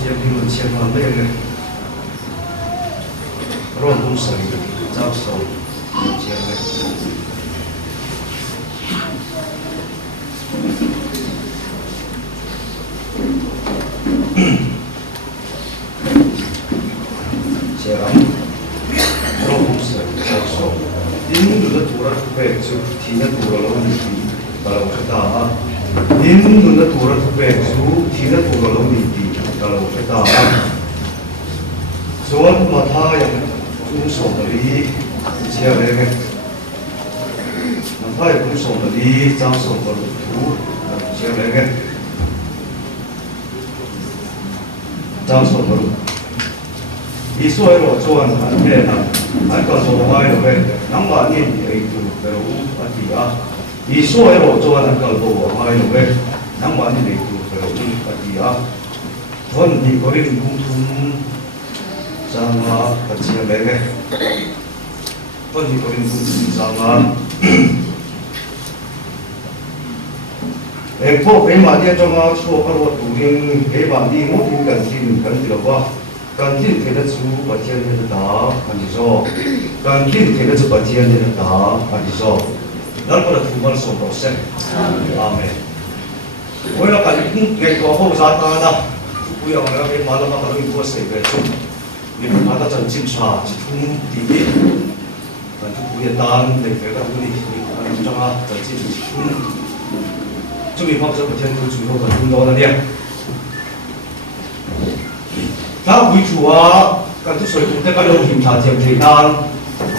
接评论前方那个乱动声音招手接的。接了，乱动声招手，印度的土耳其就提的土耳其，到了我知道啊。印度的土耳其提的土耳其，到了我知道啊。ส่วนมาท้าอย่างคุณส่งมาดีเชียร์เลยไงมาท้าอย่างคุณส่งมาดีจ้างส่งมาถูเชียร์เลยไงจ้างส่งมาอีส่วนเราชวนอันนี้นะอันก็ส่งมาเลยน้ำมันนี่ไอ้ตัวเปรูอันที่อ่ะอีส่วนเราชวนอันก็ส่งมาเลยน้ำมันนี่ไอ้ตัวเปรูอันที่อ่ะคนที่ก็เรียนคุ้มทุนsama kecil lagi, pun di korin sama. Ekor dia cuma suruh kalau turin, mati mungkin kantin apa, kantin kita suruh bagian dia dah, kantin kita suruh bagian dia dah, dan pada tuan soal sen, amin. Kalau kantin kita kau bersama dah, punya orang malam kalau ibu saya betul. 你们拿到真警察是通地的，但是不也当那个那里，你知道吗？真警是通，这边放这个天都最后很多的呢。他回去啊，跟这水土在跟龙警察接接单，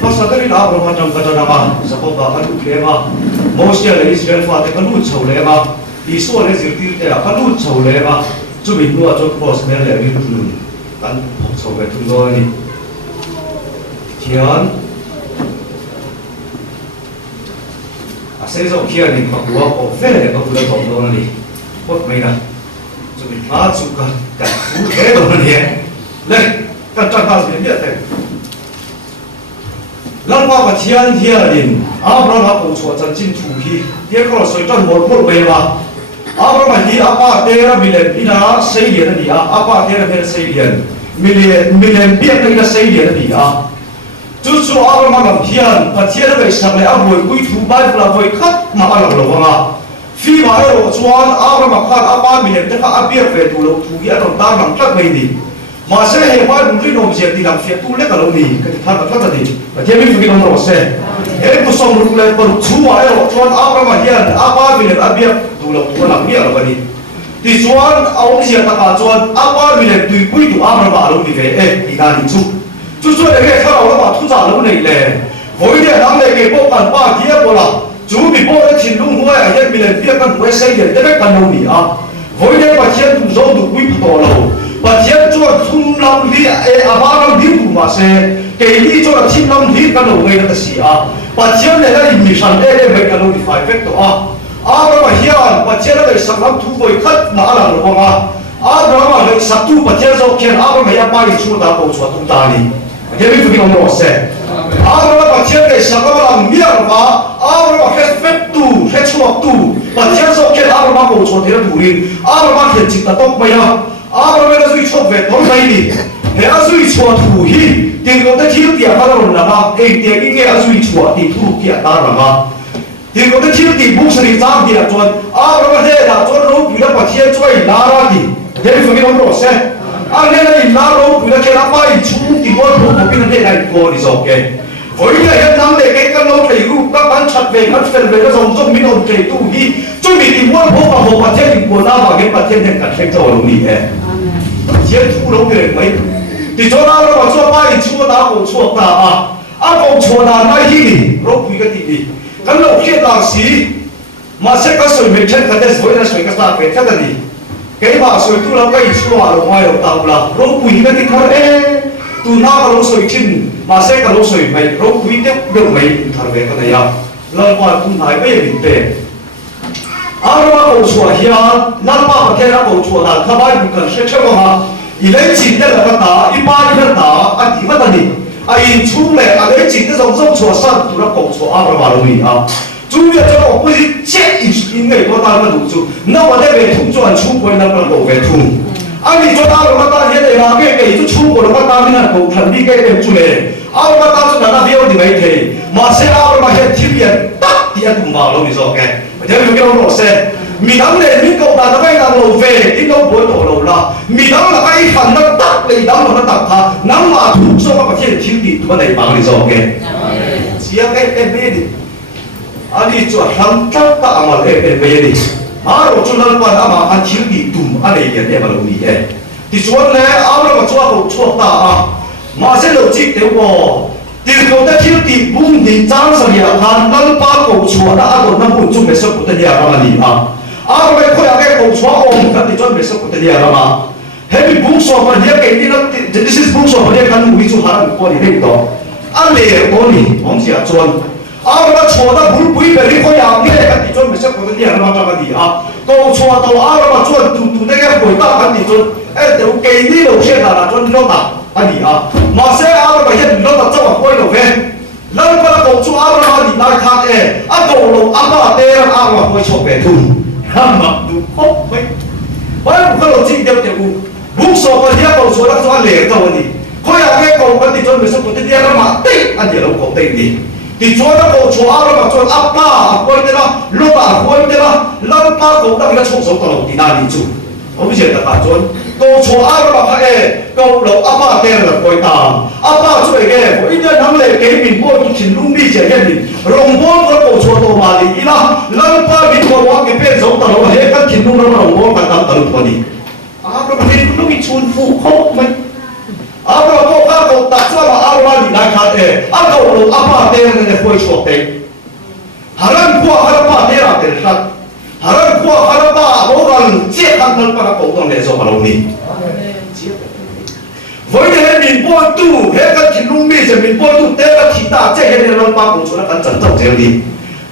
他啥个里拿不完整个这嘛，什么把跟路来嘛，某些人以前发的跟路抽来嘛，你说的是对的，跟路抽来嘛，这边路啊做 boss 没来的路。 กันโชว์ไปทุกคนนี่เทียนเส้นสองเทียนนี่เขาบอกว่าเฟ้เลยเขาพูดตรงๆนี่พูดไม่นะจะมีมาจุกันแต่พูดแค่ตรงนี้เลยกันจังหวะเป็นแบบนี้แล้วว่าเทียนนี่เรามาปูชัวจันจินถูที่เดี๋ยวเราสวยจันหมดพูดไปว่าเรามาที่อาป้าเตระบิเลนพี่น้าเสียเดียนนี่อาป้าเตระเป็นเสียเดียน มิเลนเบียดนี่ก็เสียเดียร์ดีอ่ะจู่ๆเรามาลำเทียนพอเทียนเราไปสักเลยเอาไว้คุยถูใบปลาไว้คัดมาอะไรหรอกวะฟีมาให้เราชวนเรามาคัดอาบ้ามิเลนแต่ก็อาเบียร์เฟตุเราถูกยัดตามหลังคัดไม่ดีมาเสียให้บ้านมึงรีโนเวชั่นดีหลังเฟียตู้เล็กกับเราดีก็ที่ท่านก็จะดีแต่เทียนไม่ฝึกกันเราเสียเฮ้ยผู้ส่งลูกเลยคนจู่ให้เราชวนเรามาเทียนอาบ้ามิเลนอาเบียร์ตู้เราถูกหลังเนี่ยเราวันนี้ ที่ชวนเอาเสียตะการชวนอาว่ามีเลยตุยปุ้ยตัวอามันมาลงนี่เลยอีกการนี้จู่ๆเลยถ้าเราต้องมาทุ่งจ่าลงนี่เลยโว้ยเนี่ยน้ำเลยเก็บพวกกันป้าเกี่ยวกับเราจู่มีพวกได้ทิ้งลงหัวยังมีเลยเบี้ยกันหัวเสียเดี๋ยวได้กันลงนี่อ่ะโว้ยเนี่ยปัจเจียนถูกโซ่ถูกปุ้ยตัวเราปัจเจียนชวนทุ่งลำที่อาบ้าลำที่ถูกมาเสียเกี่ยนี่ชวนทิ้งลำที่กันลงไงนั่นก็สิอ่ะปัจเจียนเนี่ยได้มีสันได้ไม่กันลงที่ไฟเฟกตัวอ่ะ เรามาเฮียนปัจเจกเลยสักน้ำทุบไปคัดมาอะไรหรือเปล่าเรามาเลยสักทุบปัจเจกเราเขียนเราไม่อยากไปชูดาโกชวตุ้งตานีเดี๋ยวมีทุกอย่างเราเสร็จเราปัจเจกเลยสักเราเมียหรือเปล่าเราแค่เฟตตูแค่ชัวตูปัจเจกเราเขียนเรามาโกชวเทียนดูรินเรามาเขียนจิตตะตกไปนะเราไม่ได้ช่วยชวเวทต้องไปนี่เฮ้ยช่วยชวถูหินตีเราได้ที่เดียวกันเราหน้าเองเดียวกันช่วยชวตีถูกเกี่ยตาหน้า ที่เขาได้ชื่อตีบุษรีจ้างเดียจวนเราไม่ได้จวนรู้อยู่แล้วปัจเจียช่วยนาราดีเดี๋ยวฝึกให้เรารู้เสียเนี่ยนะอินนารู้อยู่แล้วแค่รับไปชูตีบอลรู้ผมเป็นได้ไงโก้ดิสโอเคโอ้ยเนี่ยนั่งเด็กกันเราไปรู้ก็มันชัดเจนมันเป็นเรื่องของต้องมีคนใจตู้ที่จุดมีตีบอลพวกเราปัจเจียตีบอลน้าบางทีปัจเจียเนี่ยกัดเส้นตัวเรานี่ปัจเจียทูเราเกิดไหมที่จวนเราว่าชั่วไปชั่วตาโกชั่วตาโกชั่วตาไม่ที่เราคุยกันดีกันเราเขียนหลังสีมาเช็คก็สวยไม่เช็คกันได้สวยนะสวยก็ตาเป็นแค่นั้นดีแค่ว่าสวยตัวเราก็อีกชั่วเราไม่เราตามเราเราคุยกันที่เขาตัวน้าเราสวยจริงมาเช็คก็เราสวยไม่เราคุยเด็กเด็กไม่ทำแบบนั้นยาเราว่าคุณนายไม่ยินเป็นเราว่าเราชัวร์เฮียนั่นว่าประเทศเราชัวร์นั่นข้าบ้านบุกันเชื่อเชื่อว่าอีเล่จีนเนี่ยเราตาอีบ้านเนี่ยตาอันที่ว่าตันนี่ไอ้ชุมเลยอะไรจริงที่เราต้องชัวร์สั้นตัวเราชัวร์เรามาลงนี่主要这个不是这因为我当个卤煮，那我那边土做完出回那个老外土， anh đi cho tao mà tao hiện tại là cái chút chú của nó tao mới là cầu thần đi cái điểm chủ đề áo mà tao cho nó video thì mấy thì mà xe áo mà hiện thiên biển tắt thì anh cùng vào luôn rồi cái thế mình cái nó xe mình đắng này mình cầu ta nó phải làm lầu về cái đâu buổi tổ lầu là mình đắng là cái phần nó tắt thì đắng là nó tắt ha nắng mà thủ số mà thiên thiên địa tụi này bằng rồi cái chỉ cái bên đi anh đi cho thằng chắc ta mà cái bên đi rồi cho nên là mà anh thiên địa tụm anh này cái mà lâu đi thì chuột này áo nó mà chuột ta mà sẽ lộ chích đều có thì cầu ta thiên địa bung thì trang sao vậy hắn năng ba cầu chuột đã rồi năm buổi chung về sau của ta nhà mà đi cái khối cái cầu chuột ôm cái thì chung về sau của ta nhà mà hết bị bung so mà nhà cái đi nó this is bung so mà nhà cái mũi chuột hắn có đi đấy đó anh lệ có đi ông chỉ chuột cái chuột nó bung bui về đi khối cái cái thì chung về sau của ta nhà mà cái đi cầu chuột tàu mà chuột tụt cái khối ta cái thì chung đều cái đi đâu xe là chung nó ta anh đi mà xe mà hiện nó ta cho khối đâu về lần qua cầu chuột mà đi lại khác cầu lồng ba tê mà khối chọc về thùng mà đủ khóc mấy bởi cái lộ trình đều bung so mà nhà cầu chuột nó cho anh lệ cầu đi khối cái cầu cái thì chung về sau của ta nhà mà tích anh đi đâu cầu tích đi thì chúa nó cầu chúa áo mà chúa áp ba quay thế đó lúc à quay thế đó lần ba cầu đã bị nó trộn sống tàu thì nào đi chú không biết là cả chúa cầu chúa áo mà phải cầu lộc áp ba tên là quay ta áp ba chú ấy cái mỗi đứa nắm lấy cái mình mua cái chuyện lung đi chơi cái mình rồng bón nó cầu chúa tàu mà đi là lần ba mình mua qua cái bên sống tàu hết cái chuyện lung nó rồng bón cả tàu tàu đi áp nó cái nó bị chôn phụ khóc mấy áo mà có các cầu đặt cho mà áo mà đi lại khác áo cầu lộc áp ba tên này quay chuột đấy 하나님 구와 하나님 내라 되라 하나님 구와 하나님 뭐가는 지혜한 날마다 공동내서 말하오니 với thế mình bôi tu hết các thịt lung mi rồi mình bôi tu té các thịt ta chạy hết lên ba cũng cho nó cắn chặt chặt thế đi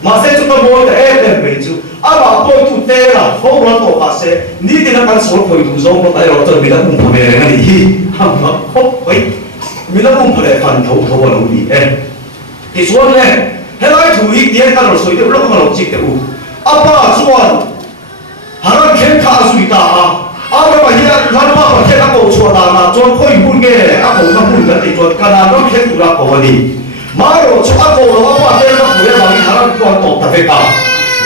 mà sẽ chúng ta bôi để em để mình chú mà bôi tu té là không có tổ mà sẽ ní thì nó cắn số bôi tu giống nó tay rồi tôi mình đã cùng phải về cái gì mà không vậy mình đã cùng phải phần thấu thấu vào đi em thì xuống này hết lại thủ ý tiền cái rồi rồi thì lúc mà lúc chích được apa chuan haran khen kha sui ta mà hiện lần mà khen các cầu chuột là chuột khơi bùn nghe cầu nó bùn cái thì chuột cái nó khen tụi nó cầu đi mà rồi chuột cầu nó qua tên nó bùn mà haran quan tổ ta phải cả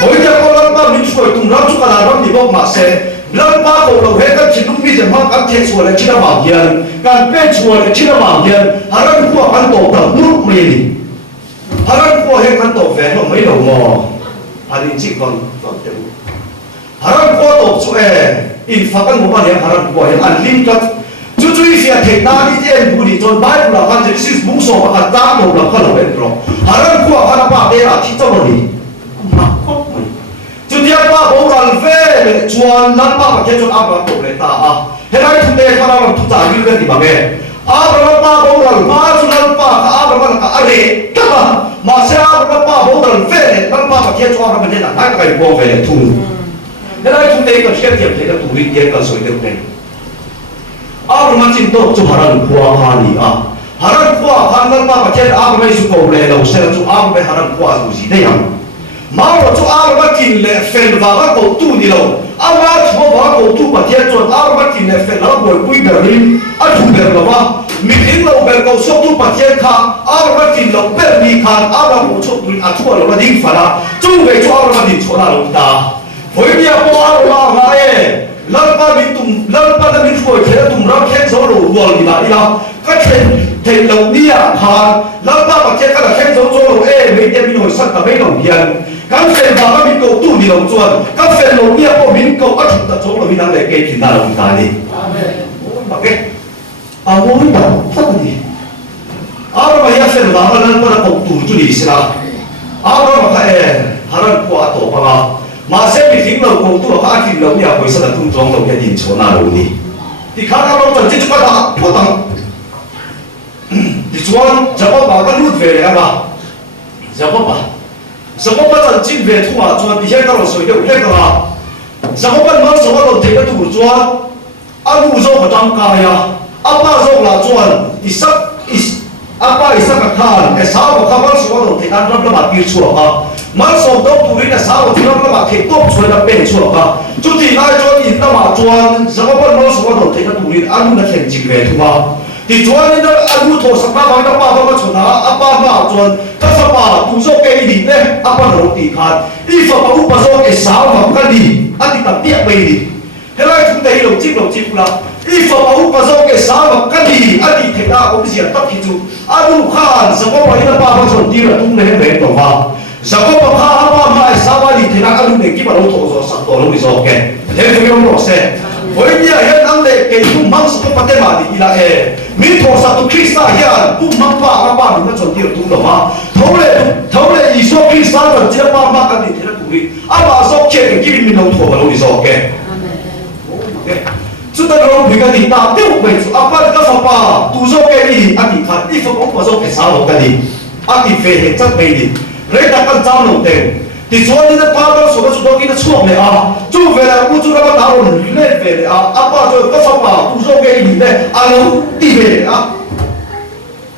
mỗi giờ con lần mà mình xuôi tụi nó chuột cái nó đi bốc mà xe lần mà cầu nó hết các chuyện lúc bây giờ mà các chuyện chuột là chỉ là bảo hiền các bên chuột là chỉ là bảo hiền haran qua quan tổ ta bút mình 하나님 구하 행한 또 배로 mấy đầu mò 아니 지금 하나님 구하도 없어에 이 파간 못 받냐 하나님 구하 안 림kat 주주이시야 대나리 제 물이 전 바이블라 간제 시스 뭉소 가 땀도 올라가는 벤트로 하나님 구하 하나 봐 내가 티저머니 막고 주디아빠 뭐랄 페 주안 남바가 계속 아빠 또 그랬다 해라이 tunde 하나만 투자 이르는 이방에 아브라함 뭐랄 마주랄 빠 아브라함 아래 까봐 마세아 아브라함 뭐랄 페 남바가 계속 아브라함 되나 나가 이거 왜 돈 해라이 tunde 이거 시작이야 내가 우리 얘가 소리 때문에 아브라함 진도 좀 하라는 구하하니 하라는 구하하는 남바가 계속 아브라함이 수고 그래 너 세라 좀 아브라함 하라는 구하지 대양 마로 저 아르바 긴레 펠바가 고투니로 아마 저바가 고투 바티아 저 아르바 긴레 펠라 보이 부이베린 아투베르바 미팅로 베르고 소투 바티아 아르바 긴로 베르니 칸 아르바 고초 아투바로 바딩 파라 중베 저 아르바 딘 초나로다 보이비아 보 아르바 마에 lalpa mitum lalpa da mitfoi thela tumra khen zo lo wal ni ba ila ka khen thei lo nia ha lalpa ba che ka da khen zo lo me te min hoi sak ta me lo hian kan fen ba ka min ko tu ni lo chuan ka fen lo nia po min ko ka thut ta zo lo min ang le ke thin da lo ta ni amen ba ke mo ba ta ni ba ya fen ba ka lalpa da ko tu chu ni sira ba ka haran ko ato pa ga mà sẽ bị phím đầu cầu tu là phim đầu nhà hồi sau là tung trong đầu nhà điện chỗ nào đi thì khá là lâu rồi chỉ chúng ta phô tặng thì chuan giờ có bảo cái nút về này mà giờ có bắt đầu chinh về thu à chuan thì hiện tại là sợi đều hết rồi giờ có bắt đầu số bắt đầu thấy cái thủ chuan anh u dâu của trong cài apa dâu là chuan apa isak cái khan cái sao của các bác số bắt đầu thấy anh rất là bát tiêu chua mal som dok turin na sawo thilom lama khek top choi na pen chu ka chu ti nai chon in lama chuan zamapan mal som dok thei na turin anu na khen jik ve thuma ti chuan in anu tho sakna ba na pa ba chuna apa ma chuan ka sa pa tu so ke ni ne apa ro ti khat I fa pa u pa so ke saw ma ka ni ati ta tia pe ni helai thung dei lo chi pula I fa pa u pa so ke saw ma ka ni ati the da o sia tak hi chu anu khan zamapan ina pa ba chon ti ra tung ne ve to ba Jacob pa pa mai sawali thina alu ne ki baro tho so sak to lo ni so ke he to yo ro se hoi dia he nang le ke kum mang so pa te ma di ila e mi tho sa tu krista ya kum mang pa mi ma chon ti tu lo ma thole I so krista ro je pa ma ka ni thina tu ri aba so ke ki mi no tho lo ni so ke amen chu ta ro bi ka ni ta te u mai chu apa ka sa pa tu so ke ni ani kha I so pa so ke sa lo ka ni ati fe he chat pe ni Rei ta kan chao nong teng ti chuan ni na pa ba so ba chu do ki na chuak le a chu ve la u chu ra ba ta ron le ve le a apa cho ka fa pa tu so ke ni le a lo ti ve le a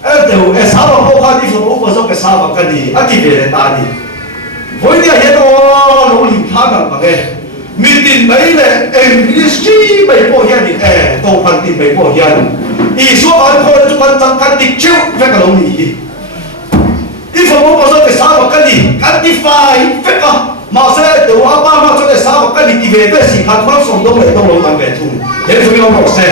e te u e sa ba ko kha ni so ba so ke sa ba ka ni a ti ve le ta ni voi dia he do lo li tha ga ba ke mi tin mai le English chi bai po hian ni e to kan tin bai po hian I so ba ko chu kan chang kan ti chiu ve ka lo ni I fa mo so ke sa ba ka ni kan ti fai fe ka ma se de wa ba ma cho ke sa ba ka ni ti ve ve si khat ma som do le do lo kan ve thu he so yo mo se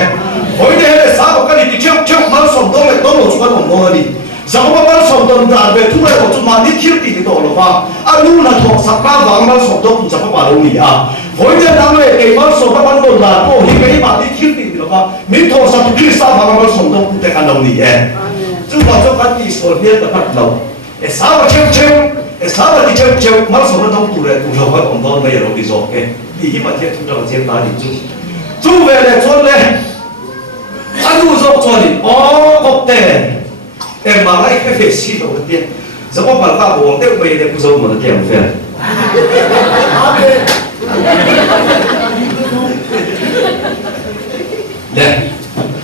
hoi de le sa ba ka ni ti cheu ma som do le do lo chu ka mo ni sa ba ma som do da ve thu le ko chu ma ni thil ti do lo ba a nu na tho sa ka ba ma som do ku sa ba lo ni a hoi de na le ke ma som ba ban do la ko hi ke ba ni thil ti lo ba mi tho sa tu ki sa ba ma som do ku te ka lo ni e chu ba cho ka ti so ne ta pat lo e sawa cheu mal so na dong tu le tu lo ba ong don mai ro di zo ke di hi ma the tu lo chen ta di chu ve le chon le anu zo chon ni o ko te e ma lai ke fe si lo de zo ba ba ba bo te we de ku zo mo de tiang fe le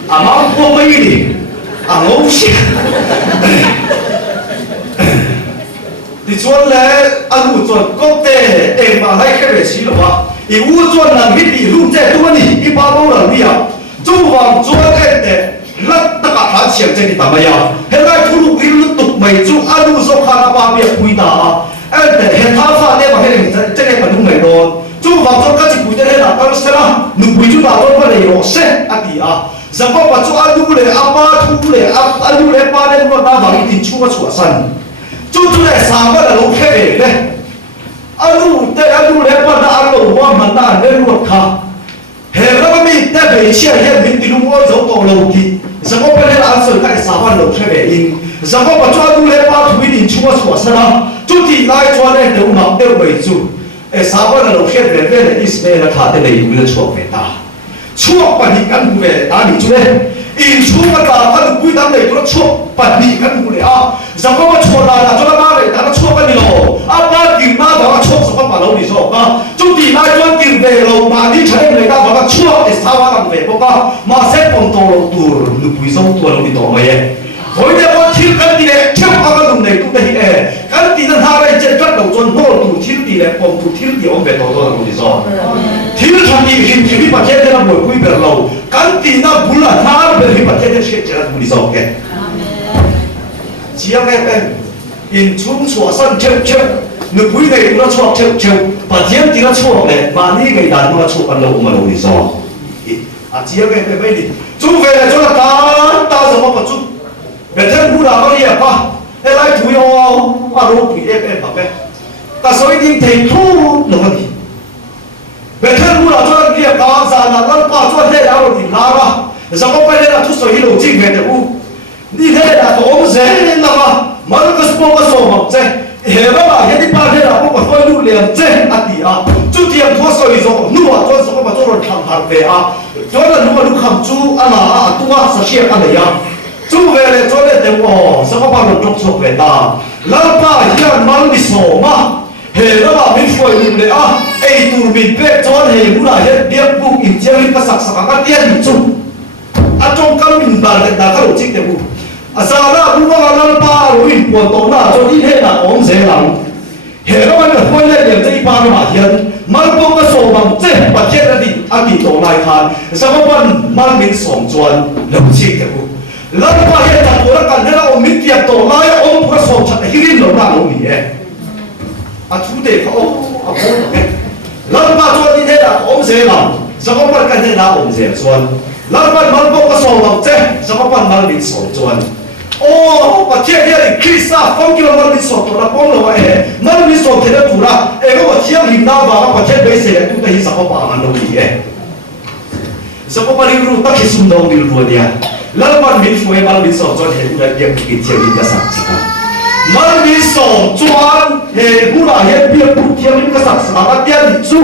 ama ko mai ni ang o shi Ti chuan le anu chuan ko te e ma lai ke ve si lo wa I u chuan na mi ti lu che tu ni I pa bo la ni ya chu wang chuan e te lat ta ka tha chiang che ni ta ma ya he lai thu lu ki lu tu mai chu anu so kha na ba bia pui ta e te he tha fa ne ba he ni che ne pa lu mai do chu wang chuan ka chi pui te na ta se la nu pui chu ta do pa le ro se a ti a za ko pa chu anu le a pa thu le anu le pa le no ta ba ni chu ma chu san chú này sao vậy là lúc thế đấy anh le pa na anh lu wa mà na nên lu khá hè nó mình thế về chia hết mình đi lu wa giống tổ lâu thì giờ có phải là anh sợ cái sao vậy lúc thế về in giờ có phải cho anh le pa thui đi chú wa chú sao chú thì lại cho nên đều nằm đều về chú sao vậy là lúc thế về về là Israel là khá thế này cũng là chúa về ta chúa bản đi căn về ta đi chú đấy in chúa mà ta căn quy tâm này nó chúa bản đi căn về à giờ có mà chúa là cho nó ba này ta nó chúa cái gì rồi à ba tìm ba đó chúa sẽ không bảo đâu đi rồi à chú thì lại cho tìm về rồi mà đi chơi người ta bảo là chúa để sao mà về bố ba mà sẽ còn tổ lâu tuổi được quý dâu tuổi lâu đi tổ mày hồi giờ con thiếu cái gì đấy thiếu cái đồng này cũng đây cái gì nó hai đây trên các đầu chân nô tụ thiếu gì đấy còn tụ thiếu gì ông về tổ đó làm gì rồi thiếu thằng gì hình thì bị bắt chết là buổi quý biệt lâu cái gì nó bù là thà về bị bắt chết là chết là làm gì rồi cái chỉ anh em in chúng sửa sang chơi người quý này nó chua chơi bắt chết thì nó chua này mà ní người đàn nó chua ăn lâu mà lâu gì rồi à chỉ anh em bây giờ chúng về là chúng ta giờ mà bắt chúng về thế bù là cái gì à thế lại chủ yếu à đâu bị em bảo cái ta soi đi thấy thu là cái gì về thế bù là cho cái gì ta giờ là nó bảo cho thế nào thì là ba giờ có phải là thu soi đầu chính về thế u đi thế là tổ dễ nên là mà nó có số có số mà thế hệ là hệ đi ba thế là có phải lưu liền thế à thì à chú tiền thu soi rồi nua cho số mà cho rồi thằng thằng về à cho là nua lúc khăm chú à là tu à sa chia cái này à chú về lại cho nên đều sao có bao nhiêu trong số về ta lão ba hiện mang đi số mà hệ là mình phải dùng để à ai tu mình biết cho nên cũng là hiện điệp bụng in chơi cái sắc sắc cái tiền mình chung à trong cái mình bảo là đã có chính đều à sao là cũng có lão ba rồi in quần tổ là cho đi hết là ổn dễ lắm hệ nó vẫn còn lên điểm dây ba mà hiện mà bông cái sổ bằng chết và chết là đi ăn đi tổ lại khăn sao có phần mà mình sống chuẩn lòng chi thế cô lần qua hiện tại tôi đã cần thế nào mình tiệp tổ lại ông có sống chặt thì đi lâu nào ông nhỉ à chú để có ông lần qua cho như thế là ông dễ làm sao có phần cái thế nào ông dễ chuẩn lần qua mà bông cái sổ bằng chết sao có phần mà mình sống chuẩn ô và chia đi khi sao phong kêu mà mình sống tổ là phong rồi mà mình sống thế là chủ ra có một chiếc hình nào vào và chết bây giờ chúng ta hiểu sao có bảo anh đâu nhỉ sao có bao nhiêu lúc ta khi xung đột đi rồi đi lần mà mình phải mà mình sống cho thế là điểm cái chuyện gì cả sao mà mình sống cho thế cũng là hiện việc cũng theo những cái sao mà tiền thì chú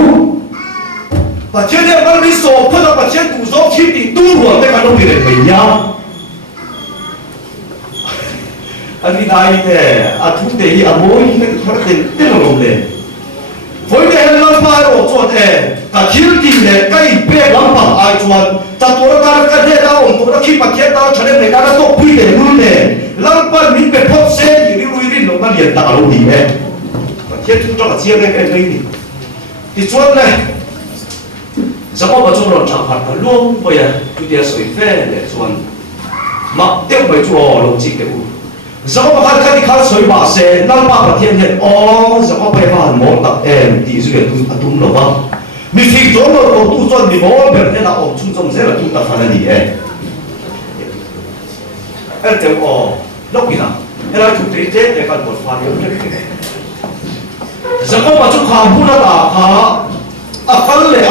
và chết đi mà mình sống phải là và chết đủ số chi thì tu rồi cái đâu bị để mình nhau anh đi đây thế à thú tế à mỗi cái thoát tên là lồng lên với cái lần mai ở chỗ thế cả chiếu tìm để cái bé lắm bằng ai chuẩn ta tôi đã cái thế đó ông tôi đã khi mà chết đó cho nên người ta đã tốt quy để luôn này lần mai mình phải phốt xe thì đi lui nó mà liền tạo luôn đi em và chết chúng cho cả chia cái này thì chuẩn này sao có bao nhiêu lần chẳng phạt cả luôn bây giờ tôi đi soi phê để chuẩn mà tiếc mấy chỗ lồng chỉ cái giờ có phải cái khát soi bà sẽ năm ba bát thiên hiện giờ có phải vào một tập em thì duyệt tu tung rồi không mình thì chỗ mà tu chuẩn thì mỗi bên thế là ông trung tâm sẽ là tu tập phải là gì em tiểu lúc gì nào thế là chủ tế chết để cần một pha yếu giờ có mà chúng ta muốn là phân lệ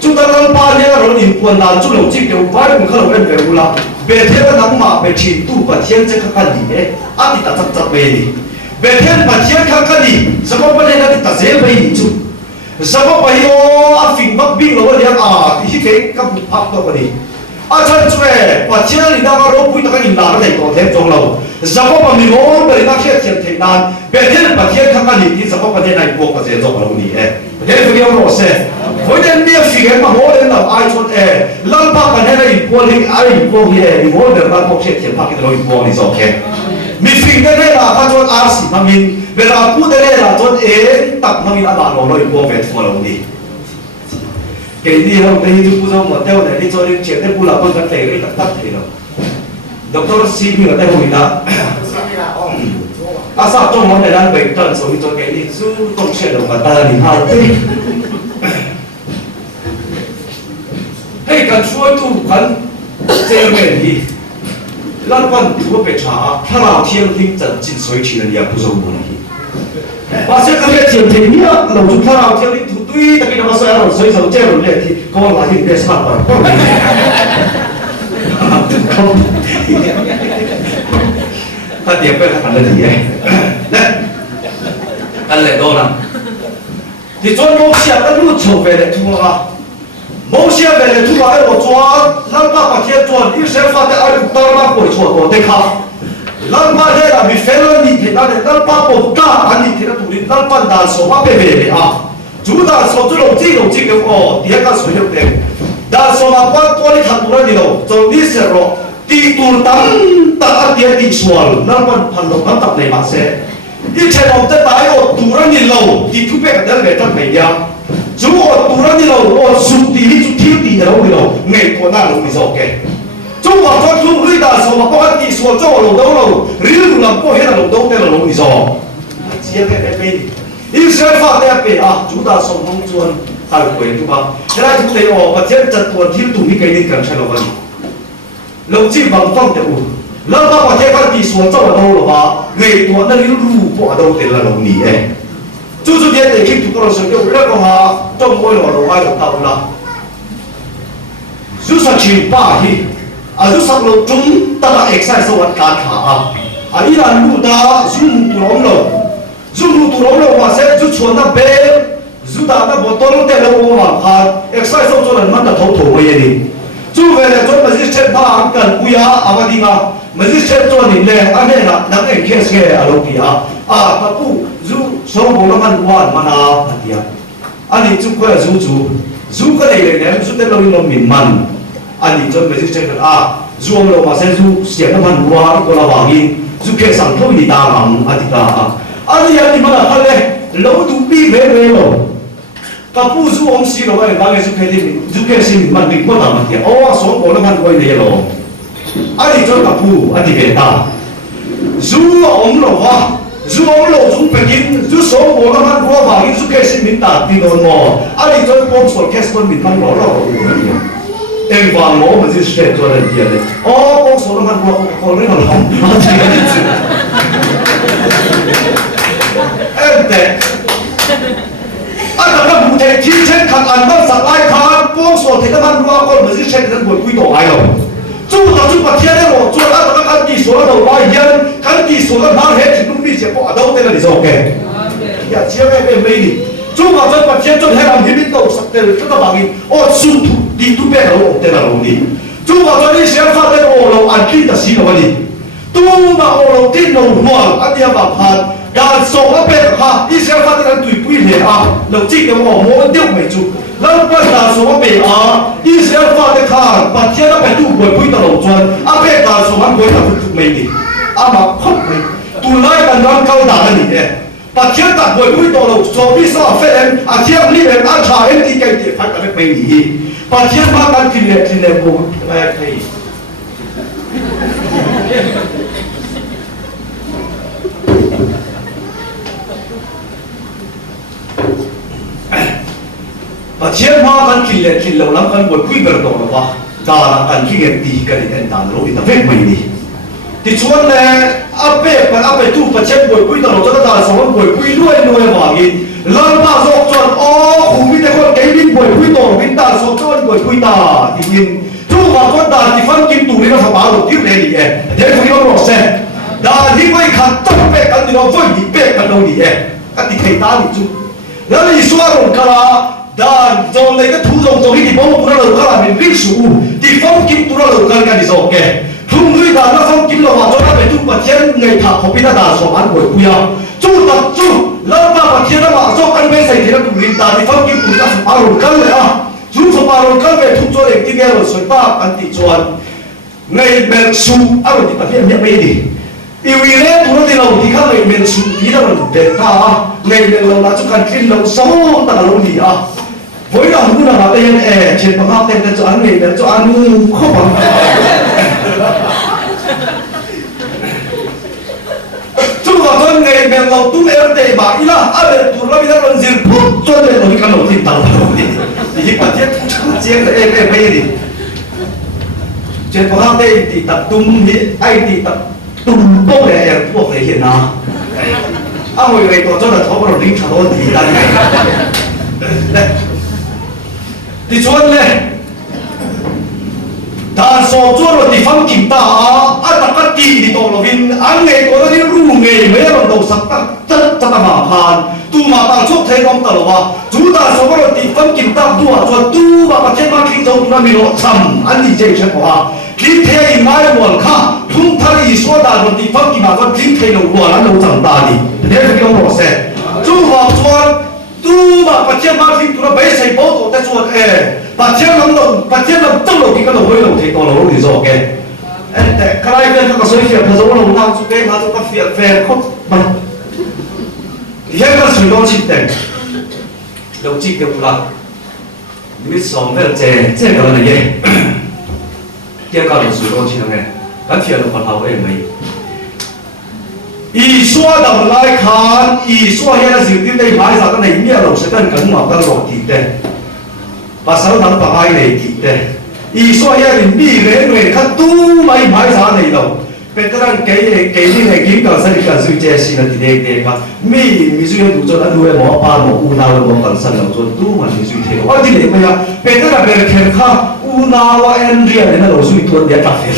chúng ta đang ba nhé rồi nhìn quần đàn chúng đầu chỉ kiểu vài cũng không em về ula về thế là nắm mà về chỉ tu và thiên sẽ khắc gì đấy thì ta tập về đi về thiên và thiên khắc gì sao có vấn đề là ta dễ về đi chú sao có bây giờ phim bắc bình rồi đấy thì cái các bộ phim đó đi chân chú và thiên thì đang ở bụi ta cái nhìn nào để có thêm trong lâu sao có mà mình muốn để ta thiết thiên thế nan về thiên và thiên khắc gì thì sao có vấn đề này buộc phải dễ trong lâu đi thế thì bây giờ sẽ với đến địa phương mà mỗi lần nào ai chọn lần ba cái này buồn thì ai buồn thì mỗi lần ba một chuyện tiền bạc cái rồi buồn thì ok mình phim cái này là các chọn RC mà mình về là phụ cái này là chọn tập mà mình đã bảo rồi buồn về thua rồi đi cái gì không cái gì cũng không mà theo này đi cho đến chuyện cái phụ là con cái thể cái tắt thì đâu doctor C mình ở đây hồi đó sao trong món này đang bệnh tận số cho cái gì chứ không chuyện được mà ta thì hao thếให้กันช่วยทุกคนเจอเมนีแล้ววันทั่วไปช้าถ้าเราเที่ยวทิ้งจัดจิตสวยชีนเนี่ยผู้ชมมันที่ว่าเสียกันเที่ยวทิ้งเนี่ยเราจุดถ้าเราเที่ยวทิ้งทุกที่ตะกี้เราสวยเราสวยสวยเจ้าเราเนี่ยที่ก็ว่าที่เดชมาก่อนก็ไม่ถ้าเดี๋ยวไปขนาดนั้นดีนะกันเลยโดนนะที่จนโมเสียก็รู้โชว์ไปเลยทั่ว某些人突然我做，让爸爸天做，一些发的爱当妈会做多的卡，让爸天那比非了你天那的，让爸不干，俺你天那土地，让爸打手把别别的主打手最老这个第一个水有的，打手嘛关多的看多了的喽，就你说咯，地图当点地说，让爸盘路当当来把些，一切我在打我土了的喽，地图别个在来当没呀。如果突然的了，我属地就天地的了的了，美国那路没做嘅。中国做出去打手嘛，不管地说做路都路，日路那过去那路都得了路没做。接个被，一些发的被主打手工做，还会对吧？现在就得把这这多天都没给你讲出来了。路基本放的路，那把这个地说做了路了吧？美国那里路不都得了路你哎。就是天得去土豆水就那个嘛，中国了外头到了，就是去巴西，就是了中大家 exercise 我干卡伊朗路的中土龙了，中土龙了我现就穿那边，就打那不多弄点了我嘛exercise 做人们的头为的，就为了做么子吃怕跟不呀阿弟嘛，么子吃做你嘞，安尼啦，能给 case 个阿老弟他不。所有那么晚嘛那他dia，你就过来如个嘞嘞，就得了一个民man，你就没就这个如我们话说如写那么晚过来话音，就开上头一大行弟你们那看嘞， lâu đủ bi về rồi các phụ du ông xí rồi vang cái du cái xin mình bị mất làm gì số bộ nó ăn quay này rồi anh đi cho các phụ anh đi về ta du ông rồi ha du ông rồi du phải kín du số bộ nó ăn qua vàng du cái xin mình ta đi đồn mò anh đi cho bom số cái số mình ăn rồi em vàng mỏ mình sẽ cho lên tiền đấy bom số nó ăn qua còn cái nào không em thế anh làm một thể chiến tranh thằng anh bắt sập ai khăn bom số thì các bạn qua còn mình sẽ chơi đến buổi cuối tổ ai rồi chú ta chú bật thiên đấy rồi chú đã các anh kỳ số đầu bài nhân các kỳ số nó hết thì cũng đi sẽ bỏ đâu tên là để ok ya chia về mấy đi chú mà cho bật thiên cho hay làm gì biết đâu sắp tới các bạn đi chú đi tu bé đâu tên là đâu đi chú mà cho đi xem phát đến đâu anh kia là gì đâu đi tu mà đâu tin đâu mua anh đi vào hàng đàn số nó bé ha đi xem phát đến tùy quy lệ đầu chỉ cái mỏ mỗi tiêu mấy chúแล้วก็ตาสมบูรณ์อิสราเอลฟ้าเด็กขาดปัจจัยนั้นเป็นตู้บวยพุทธโลกจวนอาเพตาสมบูรณ์แบบทุกไม่ดีมาครบเลยตุลากันร้อนเข้าด่ากันนี่เนี่ยปัจจัยตัดบวยพุทธโลกจวนพิซซ่าเฟรนอาเทียมนี่เป็นอาชาเอ็นที่เกิดจากพัฒนาไม่ดีปัจจัยมากันกินเลยบุกอะไรปัจจัยมากันกินเลยแล้วกันบวยคุยกันตรงนั้นว่าดารากันที่เกิดตีกันในด่านโลกอินเตอร์เน็ตไม่ดีที่ชวนเลยอาเป้กันอาเป้ตู้ปัจจัยบวยคุยตลอดจะด่าสองคนบวยคุยด้วยว่ากินแล้วมาสอบจนหูมีแต่คนเก่งวิ่งบวยคุยตลอดวิ่งด่าสอบจนบวยคุยด่าจริงจู่มาจนด่าที่ฟังกินตู่นี่ก็สบายหรอกที่เรื่องนี้เองเดี๋ยวที่เราบอกเสร็จด่าที่ไม่ขัดต้องเป๊ะกันที่เราช่วยดีเป๊ะกันตรงนี้เองกันที่ใครตาดิจู่แล้วนี่ส่วนของกันdan jauh lagi tu jauh ini bawa pura lalu kalau ambil bisu di form kim pura lalu kalau kan disok ke tunggu dah na form kim lalu macam apa itu pasien ngai tak kopi dah dah soal boleh punya cu tak cu lalu pasien dah masuk kan biasa dia tu minta di form kim pura separuh kalau cu separuh kalau tu jauh lagi tiga lalu sepak anti cuan ngai bersu apa di pasien dia begini iwile turun di laut di kalau ngai bersu dia lalu beta ngai lalu lakukan kim lalu semua tak lalu dia với lòng cũng là tên trên bằng học tên cho anh này để cho anh không bằng chúng ta cho ngày ngày lâu tu em để bảo ý là anh để tu ra bây giờ còn gì phút cho nên là cái đầu tiên tao thì bản chất chiến là em bây đi trên bằng học tên thì tập trung thì anh thì tập trung tốt để em buộc thể hiện nào hồi này tôi cho là thấu vào lính thảo thì là nàyที่ชวนเลยด่านสอบชวนว่าที่ฟังกินตาอัตตะตีที่ตลอดวินอันเงยตัวนี้รู้เงยไม่ต้องดูสักตั้งจะมาผ่านตูมาตั้งชกเทกองตลอดว่าจูด่านสอบว่าที่ฟังกินตาตัวชวนตูมาประเทศมาคิดจงนั้นมีรถซ้ำอันนี้เจ๊ใช่ปะว่าคิดเทยไม่หมดค่ะทุ่งทะเลสวดด่านที่ฟังกินมาก็คิดเทยเราหัวแล้วเราจังตาดิเดี๋ยวจะต้องรอเสร็จจูว่าชวนตูมาประเทศมาคิดตัวไปใส่โป๊ะแต่ชวนปัจจัยนั้นต้องเราที่ก็เราไม่เราที่ตัวเราที่จะโอเคแต่ใครเป็นก็สวยเสียเพราะว่าเราทำสุดเลยมาจะต้องเสียแฟนเขาบ้างที่ให้ก็สวยต้องชิดแต่เราจีบกันละมิตรสองเนี่ยเจ๊กันอะไรเงี้ยเกี่ยวกับเราสวยต้องชิดยังไงกันเทียนเราคนเราเองไหมอีสัวดำลายคานอีสัวเฮียสิ่งที่ได้หมายสารในเมียเราเสด็จกันหมดตลอดทีเดียวpasal dalam pakai lagi deh. Isu ayah ini mereka tu mai mai sana itu. Veteran kaya ni lagi kalau saya kasih jesi nanti dek misu yang tujuan ada mau apa mau unawa mau kansan yang tujuan tu masih misu itu. Oh tidak punya veteran mereka unawa Andrea ni lalu misu itu dia tak fair.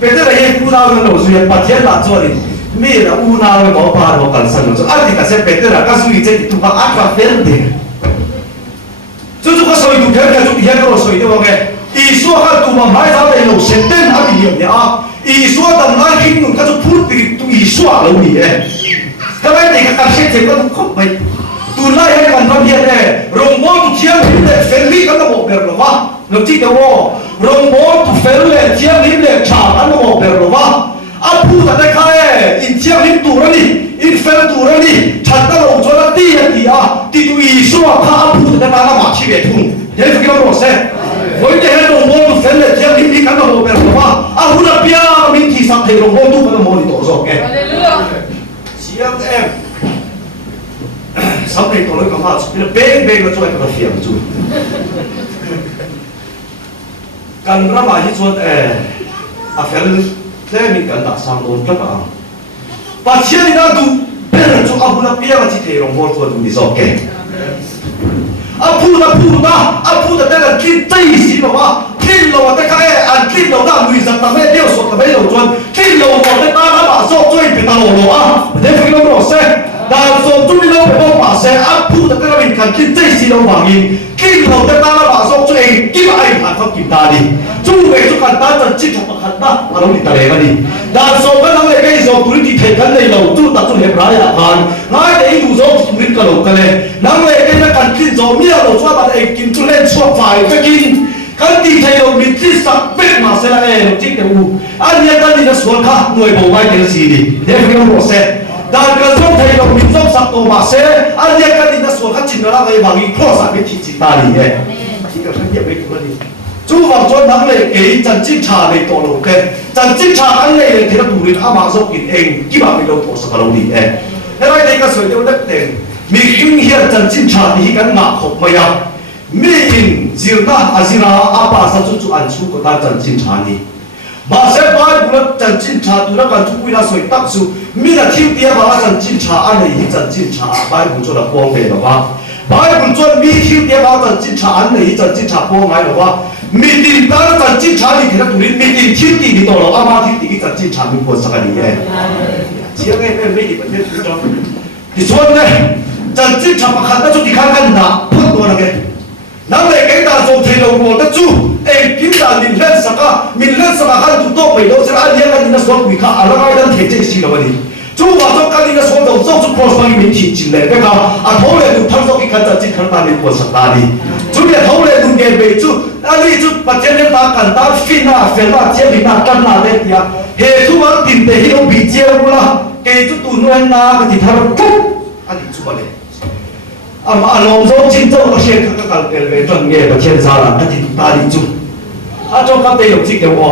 Veteran yang unawa lalu misu yang pasien lah tujuan mi lah unawa mau apa mau kansan yang tujuan. Adik kasih veteran kasih itu pak apa fair deh. 저쪽가 소리 두개가 좀 이해가 소리 되게 이수가 또 많이 잡아야 너 set된 아니냐 이수가 나 힘은 가서 풀들이 또 이수가 너무해 그러면 내가 값이 제가 또 컵에 둘라야 간단 비에 롱보도 지역인데 펠리 간다 못 배러 봐 너지도 롱보도 펠리 지역인데 차 간다 못 배러 봐 아프다 내가에 in chiang him tu rani in fel tu rani chata lo chona ti ya ti a ti tu isu a kha pu ta ta ma chi ve thung ye fi lo se voi te he lo mo tu fel le chiang him ni kan lo ber ma a hu na pia min thi sak thei lo mo tu pa mo ni to so ke chiang em sau này tôi nói có mà chỉ là bê bê nó cho anh có phiền chú cần ra mà như chuột phiền thế mình cần đặt sang luôn các bạn và chia đi ra tụ bê là chú abu na bia mà chỉ thấy lòng vô chuột mình sao kể abu na đây là kinh tế gì mà kinh lâu tại cái ăn kinh lâu đã người dân ta mấy điều số ta mấy lâu chuột kinh lâu mà tại ta đã bảo sao chơi bị ta lâu à thế phải không được xem但是中间老百把些阿普的在那边看见这些老反应，今后在那把说最基本爱看法简单的，中美就简单就接触不简单，我拢你得来个的。但是我们来讲说，对你提看你路，就打中黑白呀看，我哋路上你个路个嘞，咱来讲那看见做咩路做把诶见出来错快个见。kan di thay lo mit ti sak pek ma se la e tik te u an ya kan di na suan kha noi bo wai te si di de fi lo se dan ka zo thay lo mit zo sak to ma se an ya kan di na suan kha chin na la ba ngi kho sa be ti chi ta li e ti ka san ya be ko ni chu wang chuan nang le ke chan chik cha le to lo ke chan chik cha an le le the la tu ri a ma zo kin eng ki ba be lo to sa ka lo ni e he lai te ka soi te dak te mi king hian chan chik cha ni kan nga khop ma ya mi in zirna azira apa sa chu chu an chu ko ta chan chin cha ni ba se bai bu chan chin cha tu la kan chu pu la soi tak su mi na thiu tia ba chan chin cha an nei hi chan chin cha bai bu chu la pong ve lo ba bai bu chuan mi thiu tia ba chan chin cha an nei hi chan chin cha pong mai lo ba mi tin ta la chan chin cha ni thila tu rin mi tin thiu ti ni to lo ama thiu ti ki chan chin cha mi ko sa ka ni e chiang e me ni ba ne tu cho ti chuan ne chan chin cha pa khan ta chu ti khan kan na phut to la ke nang le cái ta zo thei lo ro ta chu e kim ta min len saka kan tu to pai lo se a lia kan na so wi kha ala ga dan the che si lo ni chu wa zo kan ni na so do zo chu cross ma min thi chin le ka a tho le tu thang so ki kan ta chin kan ta ni ko sa ta ni chu le tho le tu ge be chu a li chu pa chen le ta kan ta fin na fe na che bi na kan na le ya he chu wa tin te hi lo bi che u la ke chu tu no na ka ti thar tu a ni chu ba le ama long zo chin zo ko shen ka ka pel ve tron nge ba chen za la ka ti ta li chu a cho ka te yo chi ke wo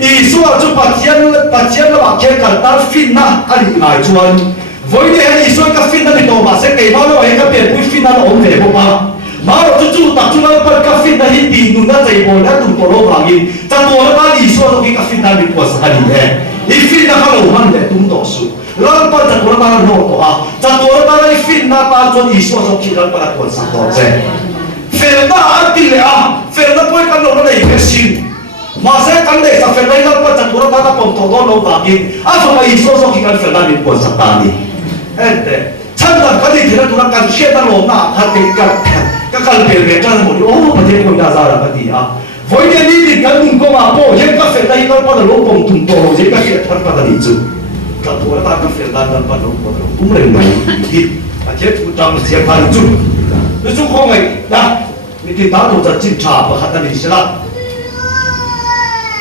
i su a chu pa chen la ba ke ka ta fin na a li ngai chuan voi ne i su ka fin na ni to ma se ke ma lo e ka pe pu fin na lo ve bo ma ma lo chu chu ta chu na pa ka fin na hi ti nu na chei bo na tu to lo ba gi ta to la ba li su lo ki ka fin na ni ko sa ni e i fin na ka lo man le tum to su lan pa ta ko ta no to a ta to ta ni fin na ta cho i so so ki lan pa ko sa to se fer na a ti le a fer na po ka no na i sin ma se kan le sa fer na lan pa ta ko ta pom to no ba ki a so i so so ki kan fer na ni ko sa ta ni ente chan da ka ni thira tu na kan she ta lo na ha te ka kan pe le ta mo o pa te ko da za la ka ti a voi ne ni kan mun ko ma po he ka fer na i lan pa da lo pom tum to je ka ke thar pa da ni chu ka tu ta ka fer dan dan pa lo ko lo tum le mai ki a che tu tam se pa chu lu chu ko mai da mi ti ta tu ta chin cha pa ha ta ni sila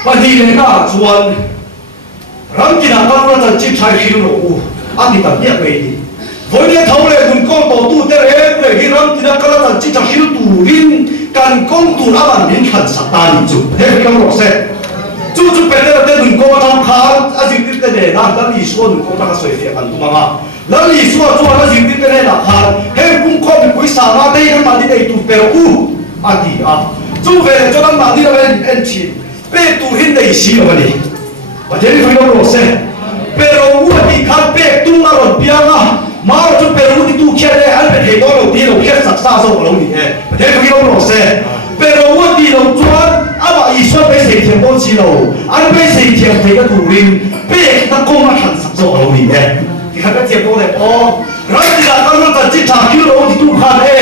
pa ni le ka chuan ram ki na ka ta chin cha hi lo u a ti ta ne mai ni voi ne thau le dun ko to tu te le hi ram ki na ka ta chin cha hi tu rin kan kong tu la ban min khan sa ta ni chu he ka ro se chu chu pe le te dun ko tam kha a jing ti te ne na da ni so dun ko ta ka soi fe kan tu ma ma la li so chu a jing ti te ne na kha he kung ko bi pui sa ma dei ma di dei tu pe u a ti a chu ve cho dan ma di la en chi pe tu hin dei si lo ni wa je ni fa ro se pero u ti kha pe tu ma ro pia ma ma chu pe u ti tu khe le al pe he do lo ti lo khe sa sa so lo ni e je fa ro se pero u ti lo chuan aba i so pe se thiam bo chi lo an pe se thiam pe ka tu rin pe ta ko ma khan sa so lo ni e ti kha ka thiam bo le o ra ti la ka ro ta chi tha ki lo ti tu kha e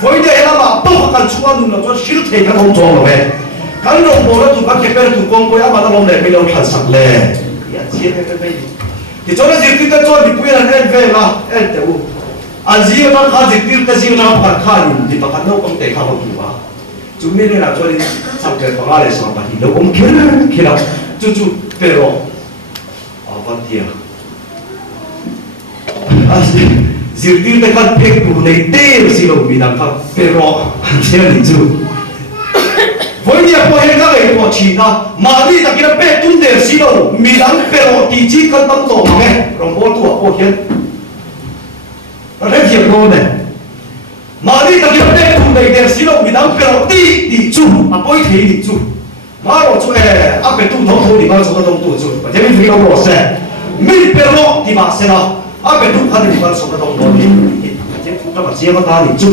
voi de la ma po ka chuan nu lo cho shil the ka thong cho lo e kan lo bo la tu ka ke pe tu kong ko ya ba ta lo le pe lo khan sak le ya chi pe pe ti cho na ji ti ka cho di pu ya en ve la en te u an ji ta kha ji ti ka ji na pa kha ni di pa ka no kong te kha ho tu ba chúng mình là cho đi sắp tới có ai sang bà thì đâu cũng kia đâu chú chú pero ở văn tiền diệt tiêu tay con biết đủ này tê xí đầu bị đằng phật pero thế là gì chứ với nhà cô hiện các cái bộ chỉ na mà đi ta kia bé tung để xí đầu bị đằng pero thì chỉ cần tâm tổ mà nghe rồi bộ tua cô hiện nó rất hiểm luôn này mà đi ta kia bé tung để xí đầu bị đằng pero đi chú à bôi thế đi chú mà rồi chú à bé tung thấu thì mà chú có đông chú và thế mình phải đâu rồi sẽ mình pero thì mà sẽ nào à bé tung khăn thì mà chú có đông đi thế chúng ta mà chia nó ta thì chú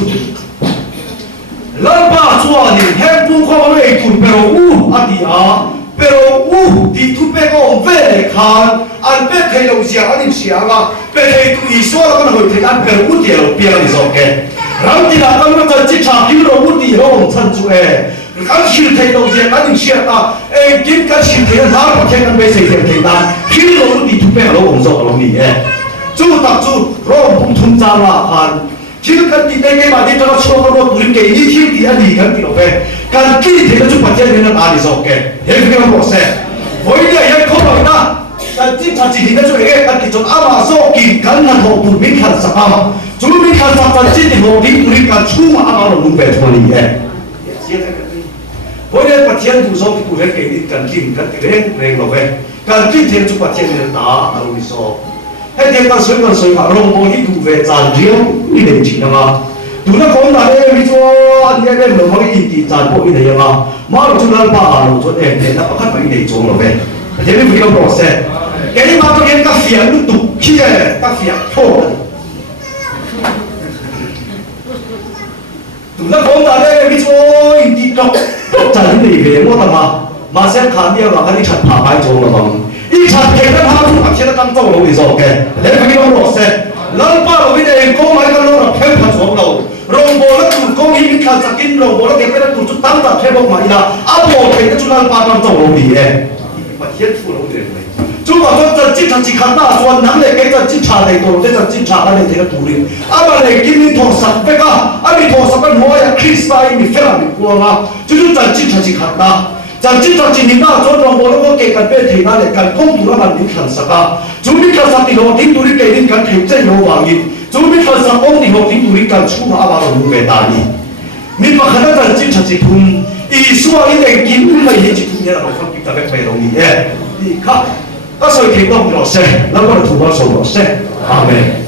lần ba chua thì hết bung khó lấy tụi pero pero thì tụi bé có về khan anh bé thấy đâu gì anh xem à bé thấy tụi số là con hồi thấy anh pero thì đâu biết là gì ok rồi thì là con nó chỉ trả kiếm đâu thì đâu chân chú anh hiểu thấy đâu gì anh xem ta kiếm cái hiểu thấy là có thể anh bé thấy thấy ta kiếm đâu thì tụi bé đâu không rõ đâu nhỉ chú tập chú rồi không thun ra là khan 지금 같은 때에 많이 들어 추억으로 우리 게 이힐 뒤에 니가 뒤로에 간 길이 되는 좀 받아야 되는 아니서 오케이 얘기가 뭐세 보이냐 얘 커버이나 간 찐차지 니가 좀 얘기 같이 좀 아마서 긴간나 더 우리 칸사파 주민 칸사파 찐이 우리 우리 간 추마 아마로 눈배 토니 예 보이냐 받지한 두서 우리 게 니간 긴간 랭 로에 간 길이 되는 좀 받아야 되는 다 알고 있어 hết tiền ta sửa cả rồng bò đi tụ về tràn riêng đi đến chỉ là tụ nó có là đây ví dụ anh em nó có cái gì tràn bộ đi này mà mà chúng ta bảo là chỗ đẹp để nó có khách phải để chỗ rồi về thế nên vì nó bỏ xe cái mà tôi nghe các phía nó tụ kia các phía thô tụ nó có là đây ví dụ đi trọc tràn đi về mua mà xem khám nhiều là cái đi chặt phá bài chỗ mà bằng 이 자체가 하루 박시다 깜짝 놀라서 오케이 내가 그게 너무 없애 런바로 위에 고마이가 너라 평판 좋다고 롱보는 뚜껑 힘이 칸사긴 롱보는 개pe는 뚜쭉 땅다 회복 많이나 아보 개가 주난 빠깜짝 놀리에 이거 현투로 오는 거야 주가 저 찐차지 간다 좋아 남내 개가 찐차네 또 대자 찐차네 내가 둘이 아마네 김이 도삭 빼가 아니 도삭은 뭐야 크리스마이미 페라미 꾸어가 주주자 찐차지 간다 장치장치니까 저런 모르고 깨끗 배태나래 간 공두라만 nikhan사가 주민칸사띠로 딩두리 깨니까 택제 요왕이 주민칸사 옹디로 딩두리까 추마바로 누베다니 민마 하나단 찐차지품 이 수왕인의 김물마 예지품이라고 성격다 백배롱이에 이가 가서 개동으로세 나보다 두번 소로세 아멘